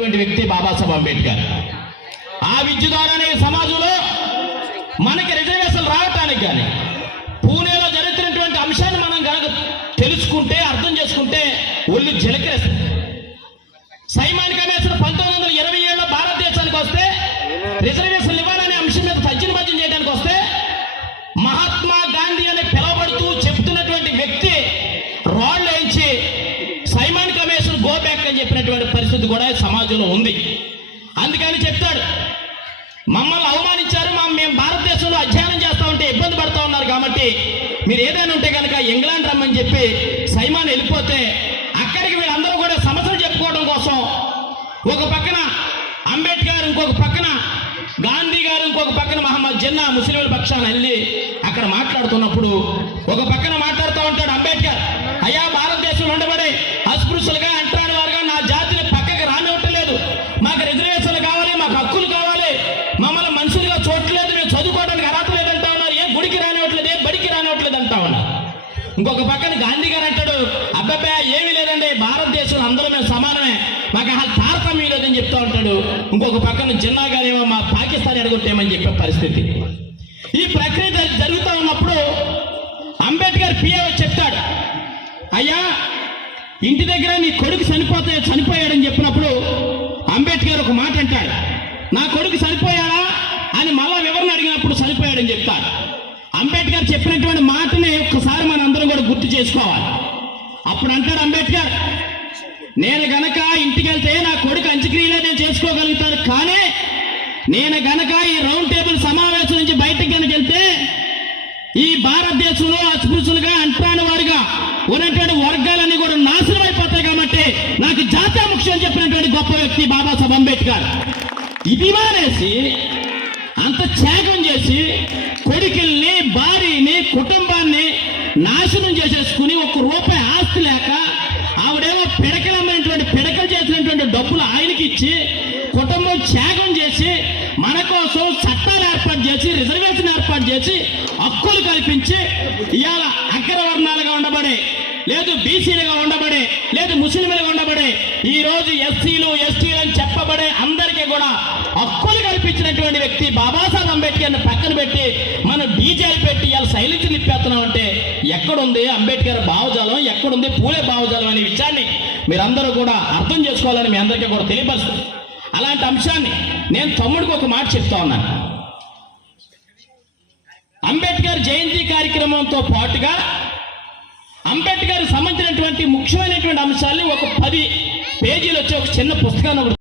వ్యక్తి బాబాసాహెబ్ అంబేద్కర్. ఆ విద్య ద్వారానే సమాజంలో మనకి రిజర్వేషన్ రావటానికి కానీ పూణేలో జరుగుతున్నటువంటి అంశాన్ని మనం కనుక తెలుసుకుంటే అర్థం చేసుకుంటే ఒళ్ళు జలకరేస్తుంది. సైమాన్ కమిషన్ 1927లో భారతదేశానికి వస్తే రిజర్వేషన్ ఇవ్వాలనే అంశం మీద తర్జన భర్జన చేయడానికి వస్తే మహాత్మా గాంధీ అని పిలువబడుతూ చెప్తున్నటువంటి వ్యక్తి రాళ్ళు వేయించి సైమాన్ కమిషన్ గో బ్యాక్ అని చెప్పినటువంటి పరిస్థితి కూడా సమాజంలో ఉంది. అందుకని చెప్తాడు, మమ్మల్ని అవమానించారు, మేము భారతదేశంలో అధ్యయనం చేస్తా ఉంటే ఇబ్బంది పడతా ఉన్నారు కాబట్టి మీరు ఏదైనా ఉంటే కనుక ఇంగ్లాండ్ రమ్మని చెప్పి సైమాన్ వెళ్ళిపోతే అక్కడికి వీళ్ళందరూ కూడా సమస్యలు చెప్పుకోవడం కోసం ఒక పక్కన అంబేద్కర్, ఇంకొక పక్కన గాంధీ గారు, ఇంకొక పక్కన మహమ్మద్ జిన్నా ముస్లింల పక్షాన వెళ్ళి అక్కడ మాట్లాడుతున్నప్పుడు ఒక పక్కన మాట్లాడుతూ ఉంటాడు అంబేద్కర్, అయ్యా భారతదేశంలో ఉండబడే అస్పృశ్యులుగా అంటరాని వారుగా నా జాతిని పక్కకి రానివ్వట్లేదు, మాకు రిజర్వేషన్లు కావాలి, మాకు హక్కులు కావాలి, మమ్మల్ని మనుషులుగా చూడట్లేదు, మేము చదువుకోవడానికి అర్హత లేదంటా ఉన్నారు, ఏ గుడికి రానివ్వట్లేదు, ఏ బడికి రానివ్వట్లేదు అంటా ఉన్నారు. ఇంకొక పక్కన గాంధీ గారు అంటాడు, అబ్బాబ్బా ఏమీ లేదండి, భారతదేశంలో అందరూ మేము సమానమే, మాకు అసలు తారతమ్యం లేదని చెప్తా ఉంటాడు. ఇంకొక పక్కన జిన్నా గారేమో మా పాకిస్తాన్ ఎడగొట్టేమని చెప్పే పరిస్థితి. ఈ ప్రక్రియ జరుగుతూ ఉన్నప్పుడు అంబేద్కర్ పిఏ చెప్తాడు, అయ్యా ఇంటి దగ్గర నీ కొడుకు చనిపోయాడని చెప్పినప్పుడు అంబేద్కర్ ఒక మాట అంటాడు, నా కొడుకు చనిపోయాడా అని మళ్ళా వివరణ అడిగినప్పుడు చనిపోయాడని చెప్తాడు. అంబేద్కర్ చెప్పినటువంటి మాటని ఒక్కసారి మన అందరం కూడా గుర్తు చేసుకోవాలి. అప్పుడు అంటాడు అంబేద్కర్, నేను గనక ఇంటికి వెళ్తే నా కొడుకు అంత్యక్రియలే నేను చేసుకోగలుగుతాను, కానీ నేను గనక ఈ రౌండ్ టేబుల్ సమావేశం నుంచి బయటకు కనుక వెళ్తే ఈ భారతదేశంలో అస్పృశ్యులుగా అంటరాని వారిగా ఉన్నటువంటి వర్గాలన్నీ కూడా నాశనం అయిపోతాయి కాబట్టి నాకు జాతీయ ముఖ్యం చెప్పినటువంటి గొప్ప వ్యక్తి బాబాసాహెబ్ అంబేద్కర్. ఇది మానేసి అంత త్యాగం చేసి కొడుకుల్ని, భార్యని, కుటుంబాన్ని నాశనం చేసేసుకుని ఒక్క రూపాయి ఆస్తి లేక ఆవిడేమో పిడకలమైనటువంటి పిడకలు చేసినటువంటి డబ్బులు ఆయనకి ఇచ్చి కుటుంబం త్యాగం చేసి మన కోసం చట్టాలు ఏర్పాటు చేసి రిజర్వేషన్ ఏర్పాటు చేసి హక్కులు కల్పించి ఇవాళ అగ్రవర్ణాలుగా ఉండబడే, లేదు బీసీలుగా ఉండబడే, లేదు ముస్లింలుగా ఉండబడే, ఈ రోజు ఎస్సీలు ఎస్టీలు అని చెప్పబడే అందరికీ కూడా హక్కులు కల్పించినటువంటి వ్యక్తి బాబాసాహెబ్ అంబేద్కర్ని పక్కన పెట్టి మనం డీజేలు పెట్టి ఇవాళ సైలెన్స్ నిప్పేస్తున్నాం అంటే ఎక్కడుంది అంబేద్కర్ భావజాలం, ఎక్కడుంది పూలే భావజాలం అనే విషయాన్ని మీరందరూ కూడా అర్థం చేసుకోవాలని మీ అందరికీ కూడా తెలియపరుస్తుంది. అలాంటి అంశాన్ని నేను తమ్ముడికి ఒక మాట చెప్తా ఉన్నాను. అంబేద్కర్ జయంతి కార్యక్రమంతో పాటుగా అంబేద్కర్ సంబంధించినటువంటి ముఖ్యమైనటువంటి అంశాన్ని ఒక 10 పేజీలు వచ్చి ఒక చిన్న పుస్తకాన్ని